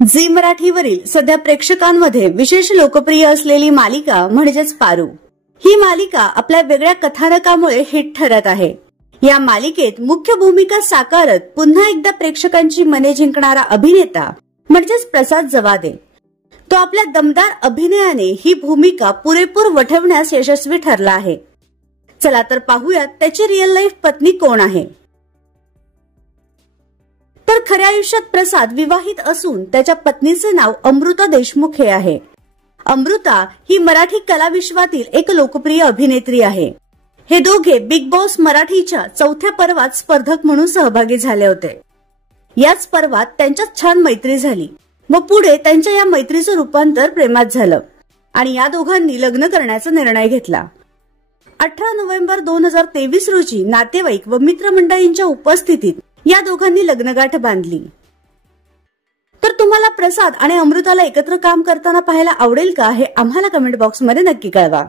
Zee मराठीवरील सध्या प्रेक्षकांमध्ये विशेष लोकप्रिय असलेली मालिका म्हणजेच पारू। ही मालिका आपल्या वेगळ्या कथानकामुळे हिट ठरत आहे। या मालिकेत मुख्य भूमिका साकारत पुन्हा एकदा प्रेक्षकांची मने जिंकणारा अभिनेता म्हणजेच प्रसाद जवादे। तो आपल्या दमदार अभिनयाने ही भूमिका पुरेपूर वठवण्यास यशस्वी ठरला आहे। चला तर पाहूयात त्याची रिअल लाईफ पत्नी कोण आहे। तर खऱ्या आयुष्यात प्रसाद विवाहित असून त्याच्या पत्नीचे नाव अमृता देशमुख हे आहे। अमृता ही मराठी कलाविश्वातील एक लोकप्रिय अभिनेत्री आहे। हे दोघे बिग बॉस मराठीच्या चौथ्या पर्वात स्पर्धक म्हणून सहभागी झाले होते। याच पर्वात त्यांच्यात छान मैत्री झाली व पुढे त्यांच्या या मैत्रीचं रूपांतर प्रेमात झालं आणि या दोघांनी लग्न करण्याचा निर्णय घेतला। 18 नोव्हेंबर 2023 रोजी नातेवाईक व मित्रमंडळींच्या उपस्थितीत या दोघांनी लग्नगाठ बांधली। तर तुम्हाला प्रसाद आणि अमृताला एकत्र काम करताना पाहायला आवडेल का हे आम्हाला कमेंट बॉक्स मध्ये नक्की कळवा।